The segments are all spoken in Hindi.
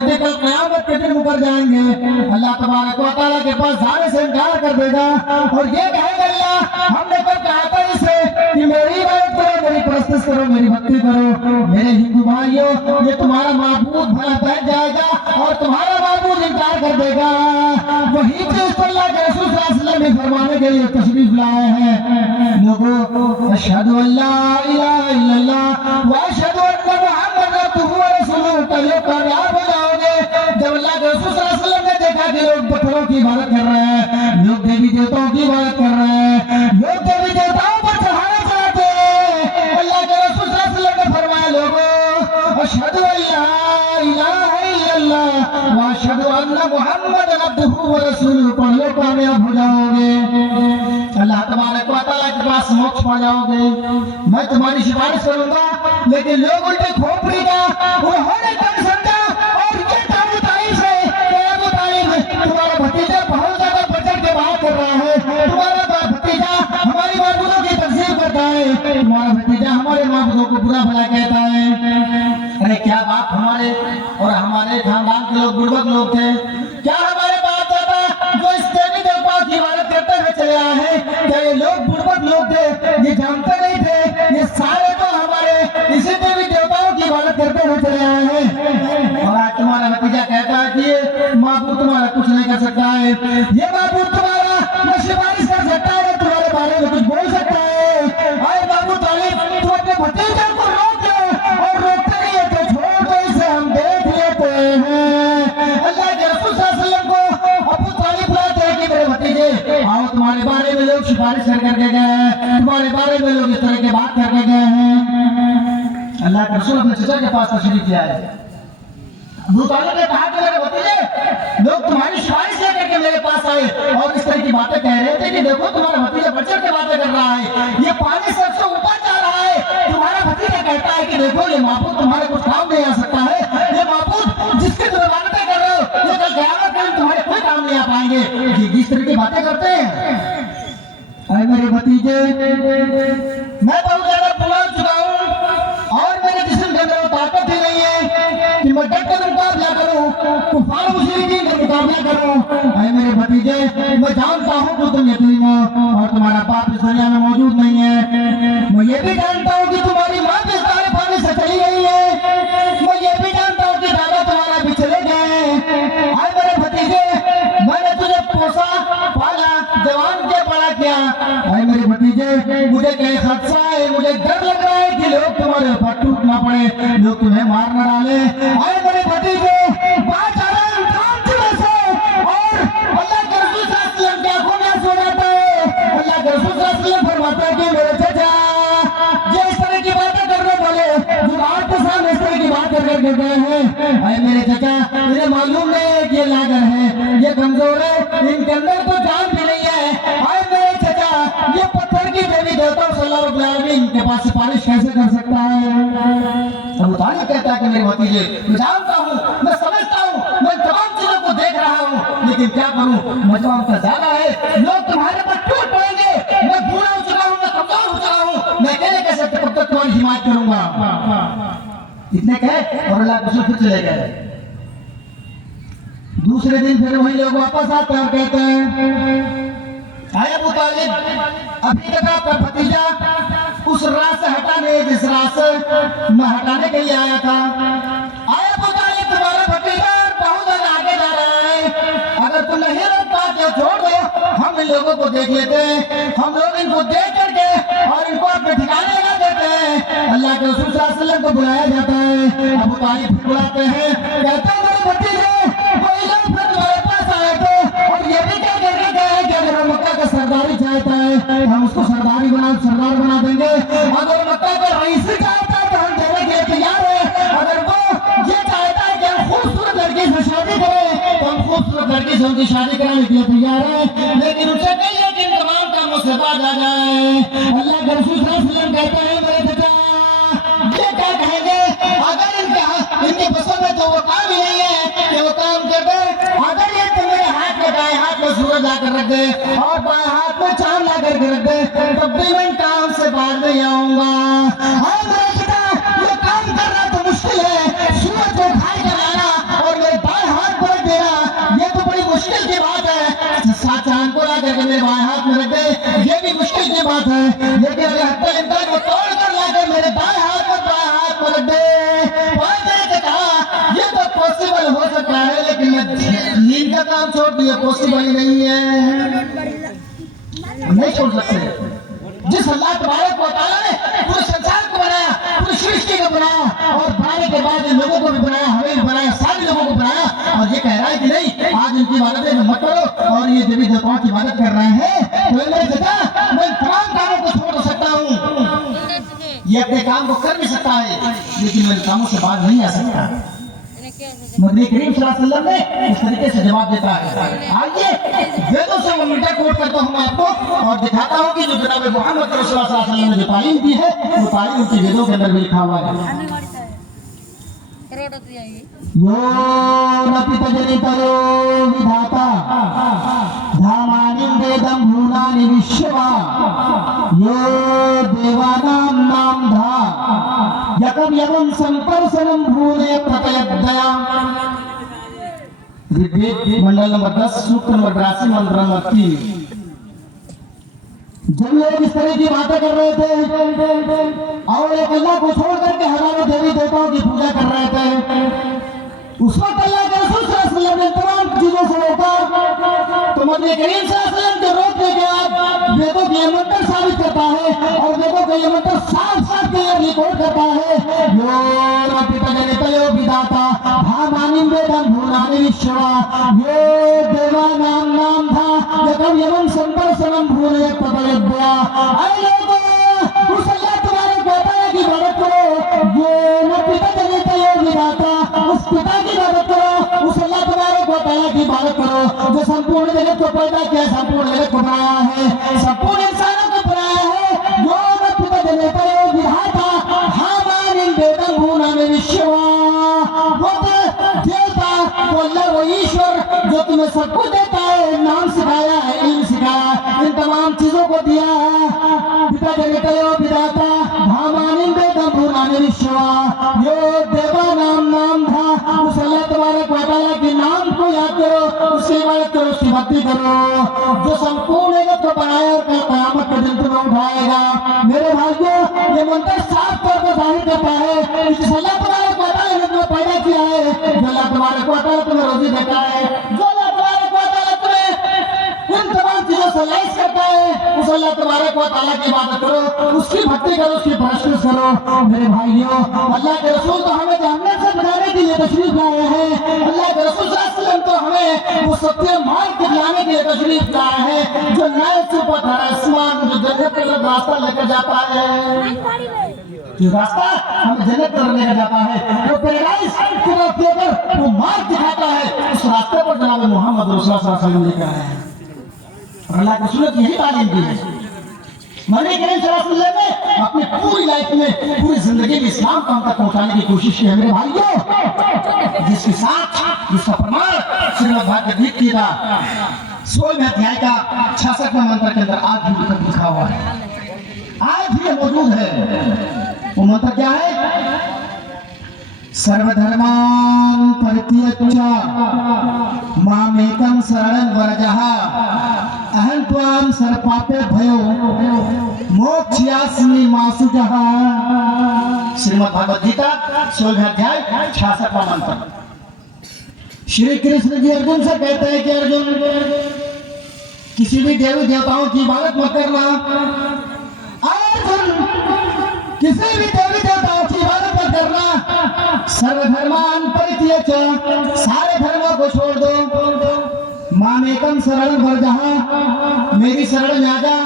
कल क़यामत के दिन मुकर जाएंगे, अल्लाह तबारक व तआला के पास जाने से इनकार कर देगा और ये कहेगा अल्लाह हमने कब कहा था इसे कि मेरी इबादत करो, मेरी परस्तिश करो, मेरी भक्ति करो। मेरे हिंदू भाइयों, ये तुम्हारा माबूद भला बैठ जाएगा और तुम्हारा माबूद इनकार कर देगा। वही चीज तो अल्लाह के रसूल सल्लल्लाहु अलैहि वसल्लम ने फरमाने के लिए तशरीफ लाए हैं। लोगों, अशहदु अल्ला इलाहा इल्लल्लाह व अशहदु अन्ना मुहम्मदन अब्दुहु व रसूलुहु, कल कामयाब हो जाओगे। जब अल्लाह के रसूल सल्लल्लाहु अलैहि वसल्लम ने देखा कि लोग पत्थरों की इबादत कर रहे हैं, लोग देवी देवताओं की इबादत कर रहे हैं, लोग देवी देवताओं पर चढ़ाना चाहते हैं, अल्लाह के रसूल सल्लल्लाहु अलैहि वसल्लम ने फरमाया लोगों, अशहदु अल्ला इलाहा इल्लल्लाह व अशहदु अन्ना मुहम्मदन अब्दुहु व रसूलुहु, पढ़ लो कामयाब हो जाओगे, अल्लाह तबारक व तआला के पास मोक्ष पा जाओगे। मैं तुम्हारी सिफारिश करूंगा, लेकिन लोग उल्टे खोपड़ी का उन्होंने कब समझा और ये अबू तालिब से अबू तालिब तुम्हारा भतीजा बहुत ज्यादा बचत के बात कर रहा है, तुम्हारा भतीजा हमारी माबूदों की तकसीम करता है, तुम्हारा भतीजा हमारे माबूदों को बुरा भला कहता है। अरे क्या बाप हमारे और हमारे खानदान के लोग बुर्बक लोग थे, क्या हमारे बाप दादा जो इस देवी देवताओं की इबादत करते हुए चले आए हैं, क्या ये लोग बुर्बक लोग थे, ये जानते नहीं थे ये सारे तो हमारे इसी देवी देवताओं की इबादत करते हुए चले आए हैं। और आज तुम्हारा भतीजा कहता है कि ये माबूद तुम्हारा कुछ नहीं कर सकता है, ये माबूद तुम्हारा न सिफारिश कर सकता है, तुम्हारे बारे में कुछ बोल सकता है। अरे बाबू तालिब, तुम अपने भतीजे को रोक लो और रोकते नहीं है तो छोड़ दो, इसे हम देख लेते हैं। अल्लाह के रसूल सल्लल्लाहु अलैहि वसल्लम को अबू तालिब बुलाते हैं कि मेरे भतीजे आओ, तुम्हारे बारे में लोग सिफारिश करके गए हैं, तुम्हारे बारे में लोग इस तरह की बात करके गए हैं। अल्लाह के रसूल अपने चचा के पास तशरीफ किया है। अबू तालिब ने कहा कि मेरे भतीजे लोग तुम्हारी सिफारिश लेकर के मेरे पास आए और इस तरह की बातें कह रहे थे कि देखो तुम्हारा भतीजा बढ़ चढ़ के बातें कर रहा है, ये पानी सबसे ऊपर जा रहा है। तुम्हारा भतीजा कहता है कि देखो ये माबूद तुम्हारे कुछ काम नहीं आ सकता है, ये माबूद जिसके तुम इबादतें कर रहे हो ये कल क़यामत के दिन तुम्हारे कोई काम नहीं आ पाएंगे। ये जिस तरह की बातें करते हैं, अरे मेरे भतीजे मैं बहुत ज्यादा बुला चुका हूँ और मेरे जिस्म के अंदर ताकत ही नहीं है कि मैं डट कर मुकाबला करूं, कुफार मुशरिकीन का मुकाबला करूं। अरे मेरे भतीजे मैं जानता हूं कि तुम यतीम हो और तुम्हारा बाप इस दुनिया में मौजूद नहीं है। मैं ये भी जानता हूं कि तुम्हारी माँ भी इस तारे पानी से चली गई है। मैं ये भी जानता हूं कि दादा तुम्हारा भी चले गए। अरे मेरे भतीजे मैंने तुझे पोसा पाला, जवान किया, बड़ा किया। अरे मेरे भतीजे मुझे कहीं खदशा है, मुझे डर लग रहा है कि लोग तुम्हारे ऊपर टूट ना पड़े, लोग तुम्हें मार न डाले। अरे मेरे भतीजे बात आ रहा है इंसान से और अल्लाह के रसूल सल्लल्लाहु अलैहि वसल्लम की आंखों में आंसू आ जाता है। अल्लाह के रसूल सल्लल्लाहु अलैहि वसल्लम फरमाते हैं कि मेरे चचा ये इस तरह की बातें करने वाले जो आपके सामने इस तरह की बात करके गए हैं, अरे मेरे चचा इन्हें मालूम नहीं है कि ये लागर है, ये कमजोर है, इनके अंदर तो जान भी नहीं है। अरे मेरे चचा ये पत्थर की देवी देवताओं सल्लल्लाहु अलैहि वसल्लम के पास सिफारिश कैसे कर सकता है। अबू तालिब कहता है कि मेरे भतीजे मैं जानता हूँ, मैं समझता हूँ, मैं तमाम चीजों को देख रहा हूँ, लेकिन क्या करूँ मजमा उनका ज्यादा है, लोग तुम्हारे पर टूट पड़ेंगे। मैं बूढ़ा हो चुका हूँ, मैं कमजोर हो चुका हूँ, मैं अकेले कैसे कब तक तुम्हारी हिमायत करूंगा। इतने कहे और अल्लाह के रसूल फिर चले गए। दूसरे दिन फिर वही लोग वापस आते हैं और कहते हैं आए अबू तालिब, अभी तक आपका भतीजा उस राह से हटाने जिस राह से मैं हटाने के लिए आया था। आए अबू तालिब, तुम्हारा भतीजा बहुत ज्यादा आगे जा रहा है, अगर तुम नहीं रोक पाते छोड़ दो, हम इन लोगों को देख लेते हैं, हम लोग इनको देख करके और इनको अपने ठिकाने लगा देते हैं। अल्लाह के रसूल सल्लल्लाहु अलैहि वसल्लम को बुलाया जाता है। अबू तालिब फिर बुलाते हैं, कहते हैं मेरे भतीजे कोई लोग फिर तुम्हारे पास आए थे और ये भी क्या करके गए कि अगर मक्का का सरदारी चाहता है हम उसको सरदार बना देंगे, अगर मक्का का रईस चाहता है तो हम देने के लिए तैयार है, अगर वो ये चाहता है कि हम खूबसूरत लड़की से शादी करें तो हम खूबसूरत लड़की से उनकी शादी कराने के लिए तैयार है, लेकिन उनसे कहिए कि इन तमाम कामों से बाज आ जाए। अल्लाह के रसूल सल्लल्लाहु अलैहि वसल्लम कहते हैं मेरे चचा ये क्या कहेंगे, अगर इनके पसंद में तो वो काम ही नहीं है कि वो काम कर दे, अगर ये तुम्हें हाथ में दाएं हाथ में सूरज लाकर रख दे और बाएं हाथ में चांद लाकर के रख दे तब भी मैं काम से बाहर नहीं आऊंगा। मेरे पिता ये काम करना तो मुश्किल है, सूरज को खाई कर आना और मेरे के मेरे बाएं हाथ में रख दे, ये भी मुश्किल की बात है, लेकिन अगर हत्या इम्कान को तोड़ कर लाकर मेरे दाएं हाथ में बाएं हाथ में रख दे, कहा ये तो पॉसिबल हो सकता है, लेकिन मैं नींद का काम छोड़ दिया, पॉसिबल ही नहीं है, नहीं छोड़ सकते। जिस अल्लाह तबारक व तआला ने पूरे संसार को बनाया, पूरी सृष्टि को बनाया, और बनाने के बाद इन लोगों को भी बनाया, हमें भी बनाया, सारे लोगों को बनाया, और ये कह रहा है कि नहीं आज इनकी इबादतें मत करो, और ये देवी देवताओं की इबादत कर रहे हैं, तो मेरे पिता मैं तमाम कामों को छोड़ सकता हूँ, ये अपने काम को कर भी सकता है, लेकिन मेरे कामों से बाहर नहीं आ सकता। नबी करीम सल्लल्लाहु अलैहि वसल्लम ने इस तरीके से जवाब देता है। आइए वेदों से वो मिटा कोट करता हूँ मैं आपको, और दिखाता हूँ कि जो जनाब मोहम्मद सल्लल्लाहु अलैहि वसल्लम ने जो तालीम दी है, वो तालीम उनकी वेदों के अंदर भी लिखा हुआ है। यो न पितजनितरो विधाता धामानिं वेदं भूनानि विश्वा यो देवानां नाम धा यकं यवं संपर्शनं भूने प्रतयद्दया। ऋग्वेद मंडल नंबर 10 सूत्र नंबर 82 मंत्र नंबर 3। जब लोग इस तरह की बातें कर रहे थे और एक अल्लाह को छोड़ करके हजारों देवी देवताओं की पूजा कर रहे थे, उस वक्त अल्लाह के रसूल सल्लल्लाहु अलैहि वसल्लम ने तमाम चीजों से रोका, तो नबी करीम सल्लल्लाहु अलैहि वसल्लम के रोकने के बाद वेदों की ये मंत्र साबित करता है, और वेदों का ये मंत्र साफ साफ क्लियर रिकॉर्ड करता है। यो न पितजनितयो विधाता धामानिं वेदं भूनानि विश्वा यो देवानां नाम धा यकं यवं संपर्शनं भूने प्रतयद्दया। ऐ लोगों, उस अल्लाह तबारक व तआला की इबादत करो, यो न पितजनितयो विधाता, उस पिता की इबादत करो, उस अल्लाह तबारक व तआला की इबादत करो जो संपूर्ण जगत को पैदा किया, संपूर्ण जगत को बनाया है, संपूर्ण इंसानों को बनाया है। यो न पितजनितयो विधाता धामानिं वेदं भूनानि विश्वा, वो देवता, वो अल्लाह, वो ईश्वर जो तुम्हें सब कुछ देता है, नाम सिखाया है, इल्म सिखाया, इन तमाम चीजों को दिया है। पितजनितयो विधाता धामानिं वेदं भूनानि विश्वा यो देवानां नाम धा, उस अल्लाह तबारक व तआला के नाम को याद करो, उसकी इबादत करो, उसकी भक्ति करो, जो संपूर्ण जगत को बनाया और कल क़यामत के दिन तुम्हें उठाएगा। मेरे भाइयों, ये मंत्र साफ तौर पर जाहिर करता है कि जिस अल्लाह तबारक व तआला ने तुम्हें पैदा किया है, जो अल्लाह तबारक व तआला तुम्हें रोजी देता है, जो अल्लाह तबारक व तआला तुम्हें इन तमाम चीजों से लैस करता है, उस अल्लाह तबारक व तआला की इबादत करो, उसकी भक्ति करो, उसकी परस्तिश करो। मेरे भाइयों, अल्लाह के रसूल तो हमें जहन्नम से बचाने के लिए तशरीफ लाए हैं, अल्लाह के रसूल सल्लल्लाहु अलैहि वसल्लम तो हमें वो सत्य मार्ग दिलाने के लिए तशरीफ लाए हैं, जो नए सुपथ आसमान, जो जन्नत की तरफ रास्ता लेकर जाता है, जो रास्ता हमें जन्नत की तरफ लेकर जाता है, वो पैराडाइज की तरफ लेकर वो मार्ग दिखाता है, उस रास्ते पर जनाब मोहम्मद रसूलुल्लाह सल्लल्लाहु अलैहि वसल्लम लेकर आए हैं। अल्लाह के रसूल यही तालीम दी है। नबी करीम सल्लल्लाहु अलैहि वसल्लम ने अपनी पूरी लाइफ में, पूरी जिंदगी में इस्लाम को हम तक पहुंचाने की कोशिश की है। मेरे भाइयों, जिसके साथ जिसका प्रमाण श्रीमद् भागवत गीता 16वें अध्याय का 66वें मंत्र के अंदर आज भी लिखा हुआ है, आज भी मौजूद है। वो मंत्र क्या है? सर्वधर्मान् परित्यज्य मामेकं शरणं व्रजः अहं त्वां सर्वपापेभ्यो मोक्षयास्मि मा शुचः। श्रीमद् भागवत गीता 16वें अध्याय 66वां मंत्र। श्री कृष्ण जी अर्जुन से कहते हैं कि अर्जुन, किसी भी देवी देवताओं की इबादत मत करना। अर्जुन, किसी भी देवी देवताओं की इबादत मत करना। सर्वधर्मान् परित्यज्य, सारे धर्मों को छोड़ दो। मामेकं शरणं व्रजः, मेरी शरण में आजा,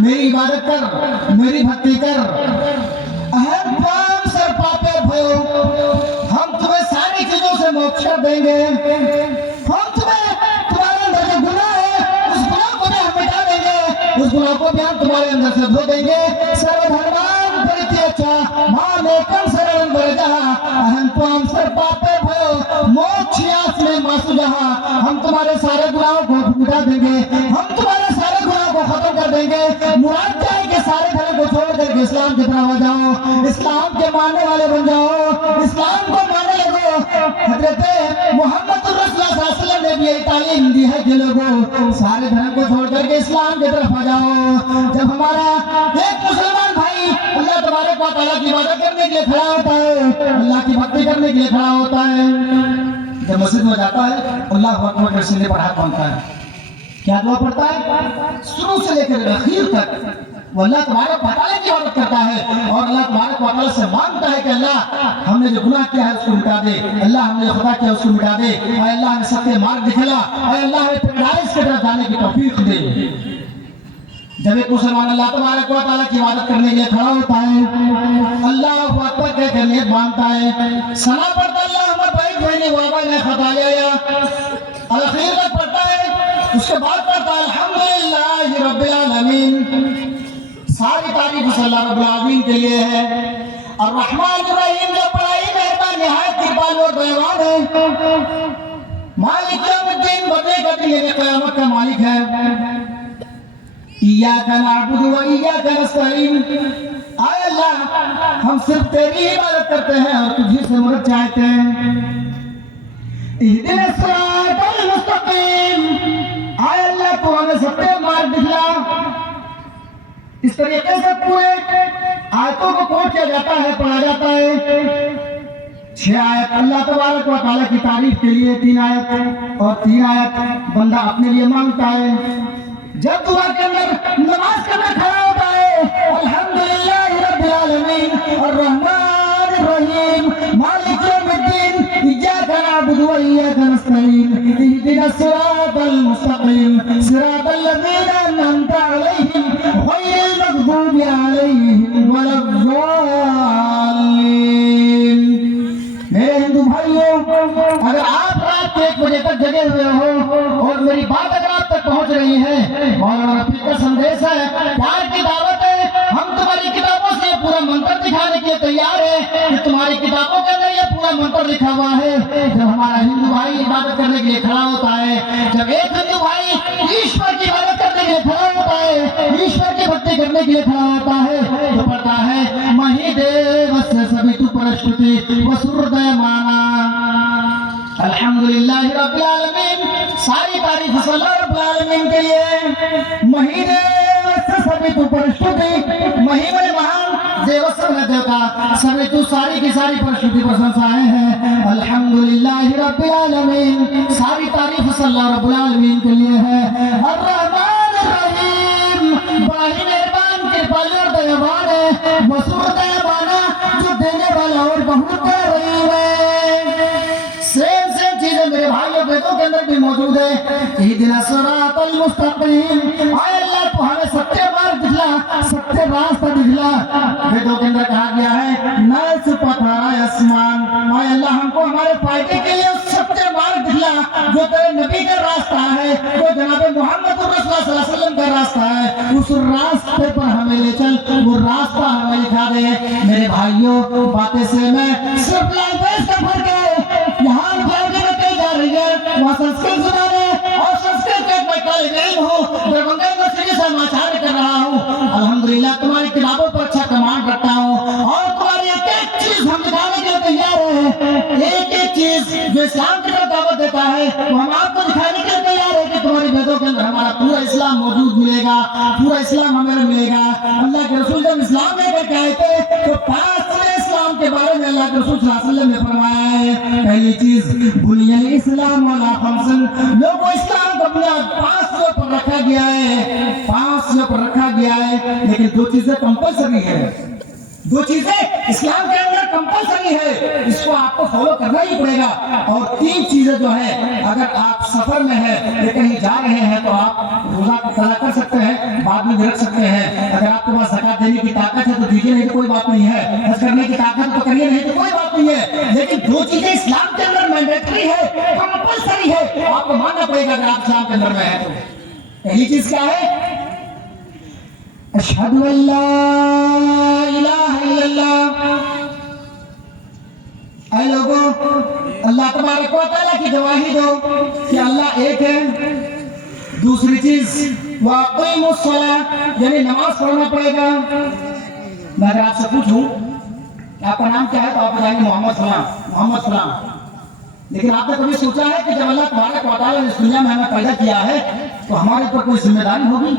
मेरी इबादत कर, मेरी भक्ति कर। अहं त्वां सर्वपापेभ्यो, हम तुम्हें सारी चीजों से मोक्ष देंगे। हम तुम्हें, तुम्हारे अंदर जो गुनाह है, उस गुनाह को भी हम मिटा देंगे, उस गुनाह को भी हम तुम्हारे अंदर से धो देंगे। सर्वधर्मान् परित्यज्य मामेकं शरणं व्रजः अहं त्वां सर्वपापेभ्यो मोक्षयास्मि मा शुचः। हम तुम्हारे सारे गुनाहों को मिटा देंगे, हम तुम्हारे सारे गुनाहों को खत्म कर देंगे। मुराद क्या है कि सारे धर्म को छोड़ करके इस्लाम की तरफ आ जाओ, इस्लाम के मानने वाले बन जाओ, इस्लाम को मानने लगो। हजरत मोहम्मद रसूलुल्लाह सल्लल्लाहु अलैहि वसल्लम ने जब यही तालीम दी है कि लोगों सारे धर्म को छोड़ करके इस्लाम की तरफ आ जाओ। जब हमारा एक मुसलमान भाई अल्लाह तबारक व तआला की इबादत करने के लिए खड़ा होता है, अल्लाह की भक्ति करने के लिए खड़ा होता है, जब मस्जिद में जाता है अल्लाहू अकबर के सीने पर हाथ बांधता है, क्या दुआ पढ़ता है? शुरू से लेकर आखिर तक वो अल्लाह तबारक व तआला की इबादत करता है और अल्लाह तबारक व तआला से मांगता है कि अल्लाह हमने जो गुनाह किया है उसको मिटा दे, अल्लाह हमने जो खुदा किया उसको मिटा दे, और अल्लाह हमें सत्य मार्ग दिखला, और अल्लाह हमें पैराडाइज की तरफ जाने की तौफीक दे। जब एक मुसलमान अल्लाह तबारक व तआला की इबादत करने के लिए खड़ा होता है, अल्लाहू अकबर कहकर नियत मानता है, सना पढ़ता अल्लाह हमारे भाई बहनी वाबा ने खता लिया, आखिर तक पढ़ता है, उसके बाद पढ़ता है अल्हम्दुलिल्लाहि रब्बिल आलमीन, सारी तारीफ अल्लाह रब्बुल आलमीन के लिए है। और रहमान रहीम जो बड़ाई मेहरबान निहायत कृपालु और दयावान है, मालिक यौमिद्दीन बदले का दिन यानी क़यामत का मालिक है। इय्याका नअबुदु व इय्याका नस्तईन, आय अल्लाह हम सिर्फ तेरी ही इबादत करते हैं और तुझी से मदद चाहते हैं। इहदिना सिरातल मुस्तकीम, आय अल्लाह तू हमें सत्य मार्ग दिखला। इस तरीके से पूरे आयतों को कोट किया जाता है, पढ़ा जाता है। 6 आयत अल्लाह तबारक व तआला की तारीफ के लिए, 3 आयत और 3 आयत बंदा अपने लिए मांगता है। जब दुआ के अंदर नमाज करने खड़ा होता है, अल्हम्दुलिल्लाहि रब्बिल आलमीन अर्रहमानिर रहीम मालिक यौमिद्दीन इय्याका नअबुदु व इय्याका नस्तईन इहदिना सिरातल मुस्तकीम सिरातल लज़ीना अनअमता अलैहिम गैरिल मग़दूबि अलैहिम वलद्दाल्लीन। मेरे हिंदू भाइयों, अगर आप रात के 1 बजे तक जगे हुए हो और मेरी बात अगर आप तक पहुंच रही है, मौलाना रफीक का संदेश है, प्यार की दावत है, हम तुम्हारी किताबों से पूरा मंत्र दिखाने के लिए तैयार है कि तुम्हारी किताबों के अंदर ये पूरा मंत्र लिखा हुआ है। जब हमारा हिंदू भाई इबादत करने के लिए खड़ा होता है, जब एक हिंदू भाई ईश्वर की इबादत करने के लिए खड़ा होता है, ईश्वर की भक्ति करने के लिए खड़ा होता है, तो पढ़ता है मही देवस्य सवितु परस्तुति वसुरदयमाना अल्हम्दुलिल्लाहि रब्बिल आलमीन, सारी तारीफ अल्लाह रब्बुल आलमीन के लिए। महीने सवितु परस्तुति, महीने महान देवस्य देवता, सवितु सारी की सारी परस्तुति प्रशंसाएं हैं, अल्हम्दुलिल्लाहि रब्बिल आलमीन, सारी तारीफ अल्लाह रब्बुल आलमीन के लिए है। अर्रहमानिर रहीम, बड़ा ही मेहरबान कृपालु और दयावान है, वसूर दयावाना जो देने वाला और बहुत रहीम है। सेम चीजें मेरे भाइयों वेदों के अंदर भी मौजूद है। इहदिना सिरातल मुस्तकीम, आय अल्लाह तू हमें सत्य मार्ग दिखला, सत्य रास्ता दिखला। वेदों के अंदर कहा गया है नस पथारा आसमान, आय अल्लाह हमको हमारे फायदे के लिए सत्य मार्ग दिखला, जो तेरे नबी का रास्ता है, जो जनाब मोहम्मद रसूलुल्लाह सल्लल्लाहु अलैहि वसल्लम का रास्ता है, उस रास्ते पर हमें ले चल, वो रास्ता हमें दिखा दे। मेरे भाइयों, बातें से मैं सिर्फ लैंग्वेज का फर्क है, यहाँ वहाँ संस्कृत जुबान है और संस्कृत के मैं तालिब इल्म हूँ, दरभंगा यूनिवर्सिटी से समाचार कर रहा हूँ। अल्हम्दुलिल्लाह तुम्हारी किताबों पर अच्छा कमांड रखता हूँ और तुम्हारी एक चीज हम दिखाने के लिए तैयार है, एक चीज जो इस्लाम की तरफ दावत देता है वो हम आपको दिखाने के लिए तैयार है कि तुम्हारी वेदों के अंदर हमारा पूरा इस्लाम मौजूद मिलेगा, पूरा इस्लाम हमें मिलेगा। अल्लाह के रसूल जब इस्लाम लेकर के आए थे तो 5 इस्लाम के बारे में अल्लाह के रसूल सल्लल्लाहु अलैहि वसल्लम ने फरमाया है, पहली चीज बुनियाल इस्लाम वाला खमसन, लोगों इस्लाम को बुनियाद 5 चीजों पर रखा गया है, 5 चीजों पर रखा गया है, लेकिन 2 चीजें कंपलसरी है, 2 चीजें इस्लाम के अंदर कंपलसरी है, इसको आपको फॉलो करना ही पड़ेगा। और 3 चीजें जो है, अगर आप सफर में है या कहीं जा रहे हैं तो आप रोजा कज़ा कर सकते हैं, बाद में भी रख सकते हैं। अगर आपके पास ज़कात देने की ताकत है तो दीजिए, नहीं तो कोई बात नहीं है। हज करने की ताकत है तो करिए, नहीं तो कोई बात नहीं है। लेकिन 2 चीजें इस्लाम के अंदर मैंडेटरी है, कंपलसरी है, आपको मानना पड़ेगा अगर आप इस्लाम के अंदर में है तो। पहली चीज क्या है? अशहदु अल्ला इलाहा इल्लल्लाह। ऐ लोगों, अल्लाह तबारक व तआला की गवाही दो कि अल्लाह एक है। दूसरी चीज वाक़ीमुस सलाह, यानी नमाज पढ़ना पड़ेगा। मैं अगर आपसे पूछूं आपका नाम क्या है तो आप बताएंगे मोहम्मद फलां, मोहम्मद फलां। लेकिन आपने कभी सोचा है कि जब अल्लाह तबारक व तआला वालों ने इस दुनिया में हमें पैदा किया है तो हमारे ऊपर कोई जिम्मेदारी होगी।